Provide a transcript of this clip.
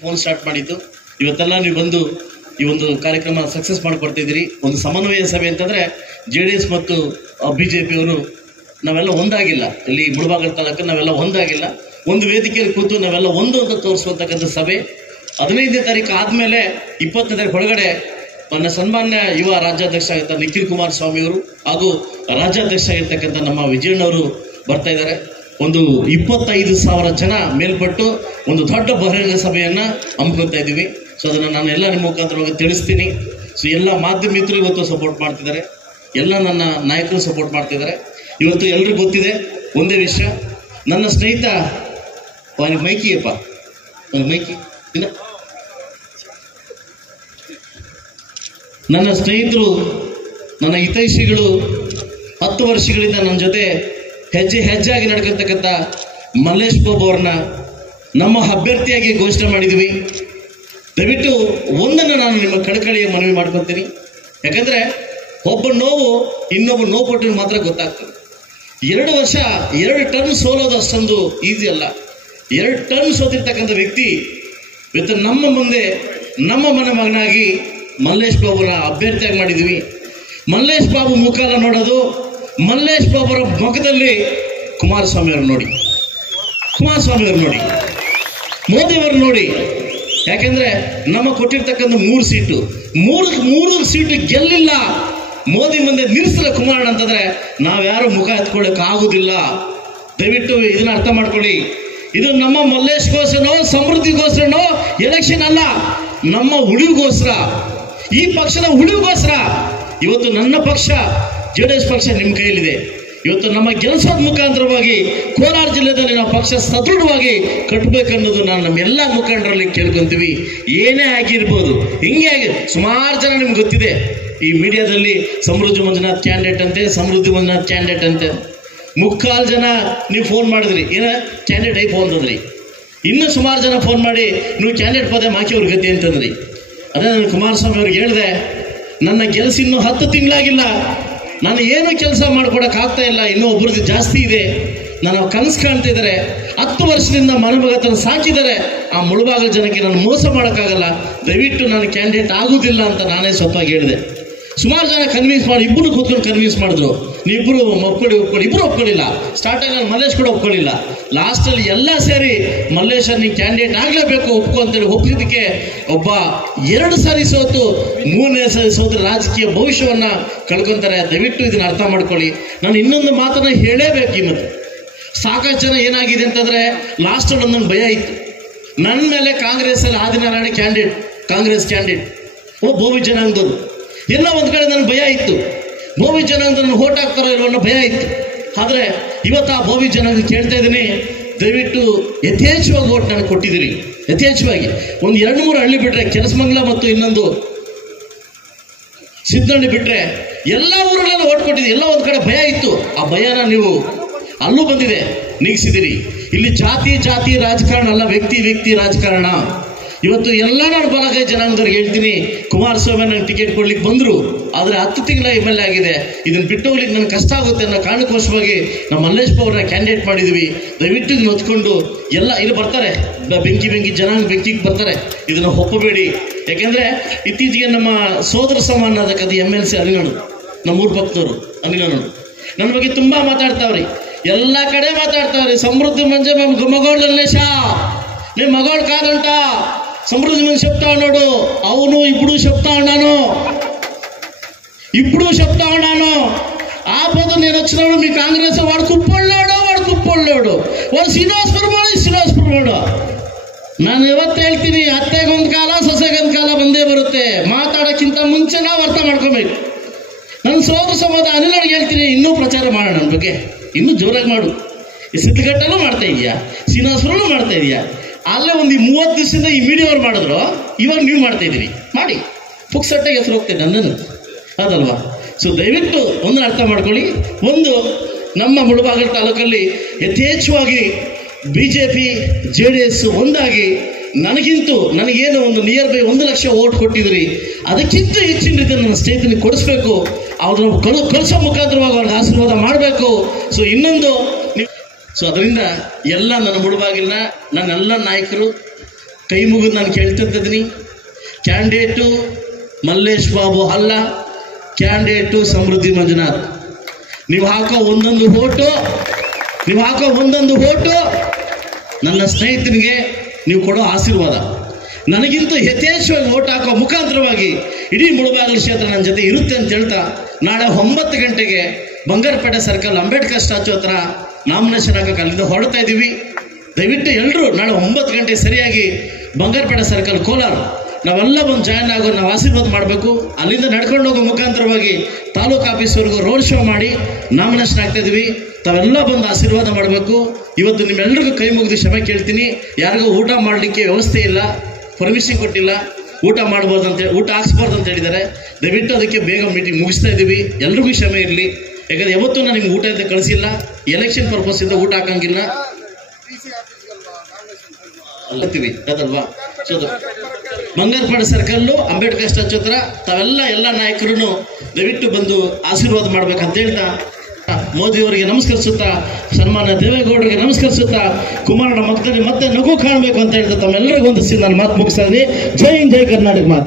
Phone start ಮಾಡಿದ್ದು. ಇವತ್ತೆಲ್ಲ ನೀವು ಬಂದು ಈ ಒಂದು ಕಾರ್ಯಕ್ರಮ ಸಕ್ಸಸ್ ಮಾಡಿಕೊಡ್ತಾ ಇದ್ದೀರಿ. ಒಂದು ಸಮನ್ವಯ ಸಭೆ ಅಂತಂದರೆ JDS ಮತ್ತು BJP ಅವರು ನಾವೆಲ್ಲ ಒಂದಾಗಿಲ್ಲ. ಇಲ್ಲಿ ಮುಳಬಾಗಿಲು ತಾಲೂಕು ನಾವೆಲ್ಲ ಒಂದಾಗಿಲ್ಲ. ಒಂದು ವೇದಿಕೆಯಲ್ಲಿ ಕೂತು ನಾವೆಲ್ಲ ಒಂದು ಅಂತ ತೋರಿಸುವಂತಕ್ಕಂಥ ಸಭೆ 15ನೇ ತಾರೀಕು ಆದಮೇಲೆ 20ನೇ ತಾರೀಕು ಒಳಗಡೆ ನನ್ನ ಸನ್ಮಾನ್ಯ ಯುವ ರಾಜ್ಯಾಧ್ಯಕ್ಷ ಆಗಿರ್ತ ನಿಖಿಲ್ ಕುಮಾರಸ್ವಾಮಿ ಅವರು ಹಾಗೂ ರಾಜ್ಯಾಧ್ಯಕ್ಷ ಆಗಿರ್ತಕ್ಕಂಥ ನಮ್ಮ ವಿಜಯಣ್ಣವರು ಬರ್ತಾ ಇದ್ದಾರೆ. ಒಂದು 25,000 ಜನ ಮೇಲ್ಪಟ್ಟು ಒಂದು ದೊಡ್ಡ ಬಹಿರಂಗ ಸಭೆಯನ್ನು ಹಮ್ಮಿಕೊಳ್ತಾ ಇದ್ದೀವಿ. ಸೊ ಅದನ್ನು ನಾನು ಎಲ್ಲ ನಿಮ್ಮ ಮುಖಾಂತರವಾಗಿ ತಿಳಿಸ್ತೀನಿ. ಸೊ ಎಲ್ಲ ಮಾಧ್ಯಮ ಮಿತ್ರರು ಇವತ್ತು ಸಪೋರ್ಟ್ ಮಾಡ್ತಿದ್ದಾರೆ, ಎಲ್ಲ ನನ್ನ ನಾಯಕರು ಸಪೋರ್ಟ್ ಮಾಡ್ತಿದ್ದಾರೆ. ಇವತ್ತು ಎಲ್ರಿಗೂ ಗೊತ್ತಿದೆ ಒಂದೇ ವಿಷಯ, ನನ್ನ ಸ್ನೇಹಿತ ಅವನಿಗೆ ಮೈಕಿಯಪ್ಪ, ಅವನಿಗೆ ಮೈಕಿ, ನನ್ನ ಸ್ನೇಹಿತರು, ನನ್ನ ಹಿತೈಷಿಗಳು 10 ವರ್ಷಗಳಿಂದ ನನ್ನ ಜೊತೆ ಹೆಜ್ಜೆ ಹೆಜ್ಜೆಯಾಗಿ ನಡ್ಕೊಳ್ತಕ್ಕಂಥ ಮಲ್ಲೇಶ್ ಬಾಬು ಅವ್ರನ್ನ ನಮ್ಮ ಅಭ್ಯರ್ಥಿಯಾಗಿ ಘೋಷಣೆ ಮಾಡಿದ್ವಿ. ದಯವಿಟ್ಟು ಒಂದನ್ನು ನಾನು ನಿಮ್ಮ ಕಳಕಳಿಯ ಮನವಿ ಮಾಡ್ಕೊತೀನಿ. ಯಾಕಂದರೆ ಒಬ್ಬ ನೋವು ಇನ್ನೊಬ್ಬ ನೋವು ಪಟ್ಟು ಮಾತ್ರ ಗೊತ್ತಾಗ್ತದೆ. 2 ವರ್ಷ 2 ಟನ್ ಸೋಲೋದು ಅಷ್ಟೊಂದು ಈಸಿ ಅಲ್ಲ. 2 ಟನ್ ಸೋತಿರ್ತಕ್ಕಂಥ ವ್ಯಕ್ತಿ ಇವತ್ತು ನಮ್ಮ ಮುಂದೆ ನಮ್ಮ ಮನೆ ಮಗನಾಗಿ ಮಲ್ಲೇಶ್ ಬಾಬುನ ಅಭ್ಯರ್ಥಿಯಾಗಿ ಮಾಡಿದ್ವಿ. ಮಲ್ಲೇಶ್ ಬಾಬು ಮುಖಾಲ ನೋಡೋದು, ಮಲ್ಲೇಶ್ ಬಾಬುರ ಮುಖದಲ್ಲಿ ಕುಮಾರಸ್ವಾಮಿ ಅವರು ನೋಡಿ, ಕುಮಾರಸ್ವಾಮಿ ಅವರು ನೋಡಿ, ಮೋದಿ ಅವರು ನೋಡಿ. ಯಾಕೆಂದ್ರೆ ನಮ್ಮ ಕೊಟ್ಟಿರ್ತಕ್ಕಂಥ 3 ಸೀಟು, ಮೂರು ಸೀಟು ಗೆಲ್ಲಿಲ್ಲ, ಮೋದಿ ಮುಂದೆ ನಿಲ್ಲಿಸಲ್ಲ ಕುಮಾರಣ್ಣ ಅಂತಂದ್ರೆ ನಾವ್ಯಾರು ಮುಖ ಎತ್ಕೊಳ್ಳಕ್ ಆಗುದಿಲ್ಲ. ದಯವಿಟ್ಟು ಇದನ್ನ ಅರ್ಥ ಮಾಡ್ಕೊಳ್ಳಿ. ಇದು ನಮ್ಮ ಮಲ್ಲೇಶ್ಗೋಸ್ಕರನೋ ಸಮೃದ್ಧಿಗೋಸ್ಕರನೋ ಎಲೆಕ್ಷನ್ ಅಲ್ಲ, ನಮ್ಮ ಉಳಿವಿಗೋಸ್ಕರ, ಈ ಪಕ್ಷದ ಉಳಿವಿಗೋಸ್ಕರ. ಇವತ್ತು ನನ್ನ ಪಕ್ಷ JDS ಪಕ್ಷ ನಿಮ್ಮ ಕೈಯಲ್ಲಿದೆ. ಇವತ್ತು ನಮ್ಮ ಗೆಲ್ಸೋದ್ ಮುಖಾಂತರವಾಗಿ ಕೋಲಾರ ಜಿಲ್ಲೆಯಲ್ಲಿ ನಾವು ಪಕ್ಷ ಸದೃಢವಾಗಿ ಕಟ್ಟಬೇಕನ್ನೋದು ನಾನು ನಮ್ಮೆಲ್ಲ ಮುಖಂಡರಲ್ಲಿ ಕೇಳ್ಕೊಂತೀವಿ. ಏನೇ ಆಗಿರ್ಬೋದು, ಹಿಂಗೆ ಆಗಿ ಸುಮಾರು ಜನ ನಿಮ್ಗೆ ಗೊತ್ತಿದೆ. ಈ ಮೀಡಿಯಾದಲ್ಲಿ ಸಮೃದ್ಧಿ ಮಂಜುನಾಥ್ ಕ್ಯಾಂಡಿಡೇಟ್ ಅಂತೆ, ಸಮೃದ್ಧಿ ಮಂಜುನಾಥ್ ಕ್ಯಾಂಡಿಡೇಟ್ ಅಂತೆ. 3/4 ಜನ ನೀವು ಫೋನ್ ಮಾಡಿದ್ರಿ, ಏನ ಕ್ಯಾಂಡಿಡೇಟ್ ಐ ಫೋನ್ ಅಂದ್ರಿ. ಇನ್ನೂ ಸುಮಾರು ಜನ ಫೋನ್ ಮಾಡಿ ನೀವು ಕ್ಯಾಂಡಿಡೇಟ್ ಪದ ಮಾಕಿ ಅವ್ರ ಗತಿ ಅಂತಂದ್ರಿ. ಅದೇ ನಾನು ಕುಮಾರಸ್ವಾಮಿ ಅವ್ರಿಗೆ ಹೇಳಿದೆ, ನನ್ನ ಕೆಲಸ ಇನ್ನೂ 10 ತಿಂಗಳಾಗಿಲ್ಲ, ನಾನು ಏನು ಕೆಲಸ ಮಾಡ್ಕೊಡಕ್ ಆಗ್ತಾ ಇಲ್ಲ, ಇನ್ನೂ ಒಬ್ಬರದ್ದು ಜಾಸ್ತಿ ಇದೆ. ನಾನು ಕನಸು ಕಾಣ್ತಾ ಇದ್ದಾರೆ, 10 ವರ್ಷದಿಂದ ಮನಮಗತನ ಸಾಕಿದ್ದಾರೆ. ಆ ಮುಳಬಾಗಿಲು ಜನಕ್ಕೆ ನಾನು ಮೋಸ ಮಾಡೋಕ್ಕಾಗಲ್ಲ, ದಯವಿಟ್ಟು ನಾನು ಕ್ಯಾಂಡಿಡೇಟ್ ಆಗುದಿಲ್ಲ ಅಂತ ನಾನೇ ಸ್ವತಃ ಹೇಳಿದೆ. ಸುಮಾರು ಜನ ಕನ್ವಿನ್ಸ್ ಮಾಡಿ, ಇಬ್ಬರು ಕೂತ್ಕೊಂಡು ಕನ್ವಿನ್ಸ್ ಮಾಡಿದ್ರು, ನೀವಿಬ್ಬರು ಒಪ್ಕೊಳ್ಳಿ, ಇಬ್ಬರು ಒಪ್ಕೊಳ್ಳಿಲ್ಲ. ಸ್ಟಾರ್ಟಾಗಿ ನಾನು ಮಲ್ಲೇಶ್ ಕೂಡ ಒಪ್ಕೊಳ್ಳಿಲ್ಲ. ಲಾಸ್ಟಲ್ಲಿ ಎಲ್ಲ ಸೇರಿ ಮಲ್ಲೇಶ್ ನೀವು ಕ್ಯಾಂಡಿಡೇಟ್ ಆಗಲೇಬೇಕು ಒಪ್ಕೊ ಅಂತೇಳಿ ಒಪ್ಪಿದ್ದಕ್ಕೆ ಒಬ್ಬ 2 ಸಾರಿ ಸೋತು 3ನೇ ಸಾರಿ ಸೋತು ರಾಜಕೀಯ ಭವಿಷ್ಯವನ್ನ ಕಳ್ಕೊಂತಾರೆ. ದಯವಿಟ್ಟು ಇದನ್ನ ಅರ್ಥ ಮಾಡ್ಕೊಳ್ಳಿ. ನಾನು ಇನ್ನೊಂದು ಮಾತನ್ನ ಹೇಳೇಬೇಕು. ಈ ಮತ್ತು ಸಾಕಷ್ಟು ಜನ ಏನಾಗಿದೆ ಅಂತಂದ್ರೆ ಲಾಸ್ಟಲ್ಲಿ ಒಂದೊಂದು ಭಯ ಇತ್ತು. ನನ್ನ ಮೇಲೆ ಕಾಂಗ್ರೆಸ್ಸಲ್ಲಿ ಆದಿನಾರಾಯಣ ಕ್ಯಾಂಡಿಡೇಟ್, ಕಾಂಗ್ರೆಸ್ ಕ್ಯಾಂಡಿಡೇಟ್, ಬೋವಿ ಜನಾಂಗದವರು ಎಲ್ಲ ಒಂದು ಕಡೆ ನನಗೆ ಭಯ ಇತ್ತು. ಬೋವಿ ಜನಾಂಗದನ್ನು ಓಟ್ ಹಾಕ್ತಾರೋ ಇಲ್ವೋ ಅನ್ನೋ ಭಯ ಇತ್ತು. ಆದರೆ ಇವತ್ತು ಆ ಬೋವಿ ಜನಾಂಗ ಕೇಳ್ತಾ ಇದ್ದೀನಿ, ದಯವಿಟ್ಟು ಯಥೇಚ್ಛವಾಗಿ ಓಟ್ ನನಗೆ ಕೊಟ್ಟಿದ್ದೀರಿ. ಯಥೇಚ್ಛವಾಗಿ ಒಂದು 2-3 ಹಳ್ಳಿ ಬಿಟ್ಟರೆ, ಕೆಲಸಮಂಗಲ ಮತ್ತು ಇನ್ನೊಂದು ಸಿದ್ದಹಳ್ಳಿ ಬಿಟ್ಟರೆ ಎಲ್ಲ ಊರಲ್ಲೆಲ್ಲ ಓಟ್ ಕೊಟ್ಟಿದ್ದೀರಿ. ಎಲ್ಲ ಒಂದು ಕಡೆ ಭಯ ಇತ್ತು. ಆ ಭಯನ ನೀವು ಅಲ್ಲೂ ಬಂದಿದೆ, ನೀಗಿಸಿದಿರಿ. ಇಲ್ಲಿ ಜಾತಿ ರಾಜಕಾರಣ ಅಲ್ಲ, ವ್ಯಕ್ತಿ ರಾಜಕಾರಣ. ಇವತ್ತು ಎಲ್ಲ ನಾನು ಬಲಗೈ ಜನಾಂಗದವ್ರಿಗೆ ಹೇಳ್ತೀನಿ, ಕುಮಾರಸ್ವಾಮಿ ನಂಗೆ ಟಿಕೆಟ್ ಕೊಡ್ಲಿಕ್ಕೆ ಬಂದರು, ಆದರೆ 10 ತಿಂಗಳ MLA ಆಗಿದೆ, ಇದನ್ನು ಬಿಟ್ಟು ಹೋಗ್ಲಿಕ್ಕೆ ನನಗೆ ಕಷ್ಟ ಆಗುತ್ತೆ ಅನ್ನೋ ಕಾರಣಕ್ಕೋಸ್ಕರವಾಗಿ ನಮ್ಮ ಮಲ್ಲೇಶ್ ಬಾಬುರನ್ನ ಕ್ಯಾಂಡಿಡೇಟ್ ಮಾಡಿದ್ವಿ. ದಯವಿಟ್ಟು ಇದನ್ನು ಹೊತ್ಕೊಂಡು ಎಲ್ಲ ಇಲ್ಲಿ ಬರ್ತಾರೆ, ಬೆಂಕಿ ಜನಾಂಗ ಬೆಂಕಿಗೆ ಬರ್ತಾರೆ. ಇದನ್ನು ಒಪ್ಪಬೇಡಿ. ಯಾಕೆಂದರೆ ಇತ್ತೀಚೆಗೆ ನಮ್ಮ ಸೋದರ ಸಮಾನ ಅದಕ್ಕದು MLC ಅನಿಲನು, ನಮ್ಮೂರು ಭಕ್ತರು ಅನಿಲನು ನನ್ನ ಬಗ್ಗೆ ತುಂಬ ಮಾತಾಡ್ತಾವ್ರಿ, ಎಲ್ಲ ಕಡೆ ಮಾತಾಡ್ತಾವ್ರಿ. ಸಮೃದ್ಧಿ ಮಂಜ ಮಗೋಳ್ ಮಲ್ಲೇಶ నీ మగోడు కాదంట, సమృద్ధి మంది చెప్తా ఉన్నాడు. అవును, ఇప్పుడు చెప్తా ఉన్నాను. ఆ పొద్దు నేను వచ్చినప్పుడు మీ కాంగ్రెస్ వాడు కుప్పొళ్ళాడు, వాడు ಶ್ರೀನಿವಾಸಪುರಮೋಡು. ನಾನು ಯಾವತ್ತು ಹೇಳ್ತೀನಿ, ಅತ್ತೆಗೊಂದು ಕಾಲ ಸೊಸೆಗೊಂದು ಕಾಲ ಬಂದೇ ಬರುತ್ತೆ. ಮಾತಾಡೋಕ್ಕಿಂತ ಮುಂಚೆ ನಾವು ಅರ್ಥ ಮಾಡ್ಕೋಬೇಕು. ನನ್ನ ಸೋದರ ಸಮಾಜ ಅನಿಲನಿಗೆ ಹೇಳ್ತೀನಿ, ಇನ್ನೂ ಪ್ರಚಾರ ಮಾಡೋಣ, ನನ್ನ ಬಗ್ಗೆ ಇನ್ನೂ ಜೋರಾಗಿ ಮಾಡು. ಈ ಸಿದ್ಧಘಟ್ಟಲ್ಲೂ ಮಾಡ್ತಾ ಇದೆಯಾ, ಶ್ರೀನಿವಾಸಪುರಲ್ಲೂ ಮಾಡ್ತಾ ಇದೆಯಾ, ಅಲ್ಲೇ ಒಂದು 30 ದಿವಸದಿಂದ ಈ ಮೀಡಿಯಾವ್ರು ಮಾಡಿದ್ರು, ಇವಾಗ ನೀವು ಮಾಡ್ತಾ ಇದ್ದೀರಿ. ಮಾಡಿ ಪುಕ್ಸಟ್ಟಾಗಿ ಹೆಸರು ಹೋಗ್ತೇನೆ ನನ್ನನ್ನು, ಅದಲ್ವಾ? ಸೊ ದಯವಿಟ್ಟು ಒಂದನ್ನು ಅರ್ಥ ಮಾಡ್ಕೊಳ್ಳಿ. ಒಂದು, ನಮ್ಮ ಮುಳಬಾಗಿಲು ತಾಲೂಕಲ್ಲಿ ಯಥೇಚ್ಛವಾಗಿ BJP JDS ಒಂದಾಗಿ ನನಗೇನು ಒಂದು ನಿಯರ್ ಬೈ 1 ಲಕ್ಷ ಓಟ್ ಕೊಟ್ಟಿದ್ರಿ, ಅದಕ್ಕಿಂತ ಹೆಚ್ಚಿನ ರೀತಿಯಲ್ಲಿ ನನ್ನ ಸ್ನೇಹಿತನಿಗೆ ಕೊಡಿಸ್ಬೇಕು. ಅದನ್ನು ಕಳಿಸೋ ಮುಖಾಂತರವಾಗಿ ಅವ್ರಿಗೆ ಆಶೀರ್ವಾದ ಮಾಡಬೇಕು. ಸೊ ಇನ್ನೊಂದು, ಸೊ ಅದರಿಂದ ಎಲ್ಲ ನನ್ನ ಮುಳಬಾಗಿಲಿನ ನನ್ನೆಲ್ಲ ನಾಯಕರು ಕೈ ಮುಗಿದು ನಾನು ಕೇಳ್ತಿದ್ದೀನಿ, ಕ್ಯಾಂಡಿಡೇಟು ಮಲ್ಲೇಶ್ ಬಾಬು ಅಲ್ಲ, ಕ್ಯಾಂಡಿಡೇಟು ಸಮೃದ್ಧಿ ಮಂಜುನಾಥ್. ನೀವು ಹಾಕೋ ಒಂದೊಂದು ಓಟು ನನ್ನ ಸ್ನೇಹಿತನಿಗೆ ನೀವು ಕೊಡೋ ಆಶೀರ್ವಾದ. ನನಗಿಂತ ಯಥೇಚ್ಛವಾಗಿ ಓಟ್ ಹಾಕೋ ಮುಖಾಂತರವಾಗಿ ಇಡೀ ಮುಳಬಾಗಿಲು ಕ್ಷೇತ್ರ ನನ್ನ ಜೊತೆ ಇರುತ್ತೆ ಅಂತ ಹೇಳ್ತಾ, ನಾಳೆ 9 ಗಂಟೆಗೆ ಬಂಗಾರಪೇಟೆ ಸರ್ಕಲ್ ಅಂಬೇಡ್ಕರ್ ಸ್ಟ್ಯಾಚು ಹತ್ರ ನಾಮಿನೇಷನ್ ಹಾಕಕ್ಕೆ ಅಲ್ಲಿಂದ ಹೊರಡ್ತಾ ಇದ್ದೀವಿ. ದಯವಿಟ್ಟು ಎಲ್ಲರೂ ನಾಳೆ 9 ಗಂಟೆ ಸರಿಯಾಗಿ ಬಂಗಾರಪೇಟೆ ಸರ್ಕಲ್ ಕೋಲಾರ ನಾವೆಲ್ಲ ಬಂದು ಜಾಯ್ನ್ ಆಗೋ, ನಾವು ಆಶೀರ್ವಾದ ಮಾಡಬೇಕು. ಅಲ್ಲಿಂದ ನಡ್ಕೊಂಡು ಹೋಗೋ ಮುಖಾಂತರವಾಗಿ ತಾಲೂಕು ಆಫೀಸ್ವರೆಗೂ ರೋಡ್ ಶೋ ಮಾಡಿ ನಾಮಿನೇಷನ್ ಆಗ್ತಾ ಇದೀವಿ. ತಾವೆಲ್ಲ ಬಂದು ಆಶೀರ್ವಾದ ಮಾಡಬೇಕು. ಇವತ್ತು ನಿಮ್ಮೆಲ್ಲರಿಗೂ ಕೈ ಮುಗಿದು ಕ್ಷಮೆ ಕೇಳ್ತೀನಿ. ಯಾರಿಗೂ ಊಟ ಮಾಡಲಿಕ್ಕೆ ವ್ಯವಸ್ಥೆ ಇಲ್ಲ, ಪರ್ಮಿಷನ್ ಕೊಟ್ಟಿಲ್ಲ, ಊಟ ಮಾಡ್ಬೋದು ಅಂತೇಳಿ, ಊಟ ಹಾಕ್ಸ್ಬಾರ್ದು ಅಂತ ಹೇಳಿದ್ದಾರೆ. ದಯವಿಟ್ಟು ಅದಕ್ಕೆ ಬೇಗ ಮೀಟಿಂಗ್ ಮುಗಿಸ್ತಾ ಇದ್ದೀವಿ. ಎಲ್ರಿಗೂ ಕ್ಷಮೆ ಇರಲಿ. ಯಾಕಂದ್ರೆ ಯಾವತ್ತೂ ನಾನು ನಿಮ್ಗೆ ಊಟ ಅಂತ ಕಳಿಸಿಲ್ಲ, ಎಲೆಕ್ಷನ್ ಪರ್ಪಸ್ ಇಂದ ಊಟ ಹಾಕಂಗಿಲ್ಲ ಅಲ್ಲತ್ತೀವಿ ಅದಲ್ವಾ. So Bangarapete circle Ambedkar statue ಹತ್ರ ತಾವೆಲ್ಲ ಎಲ್ಲ ನಾಯಕರು ದಯವಿಟ್ಟು ಬಂದು ಆಶೀರ್ವಾದ ಮಾಡ್ಬೇಕಂತ ಹೇಳ್ತಾ, ಮೋದಿಯವರಿಗೆ ನಮಸ್ಕರಿಸುತ್ತಾ, ಸನ್ಮಾನ್ಯ ದೇವೇಗೌಡರಿಗೆ ನಮಸ್ಕರಿಸುತ್ತಾ, ಕುಮಾರಣ್ಣ ಮಕ್ಕಳಿಗೆ ಮತ್ತೆ ನಗು ಕಾಣಬೇಕು ಅಂತ ಹೇಳ್ತಾ ತಮ್ಮೆಲ್ಲರಿಗೂ ಒಂದಿಸಿ ನಾನು ಮಾತು ಮುಗಿಸ್ತಾ ಇದ್ದೀನಿ. ಜೈ ಹಿಂದ್, ಜೈ ಕರ್ನಾಟಕ ಮಾತು.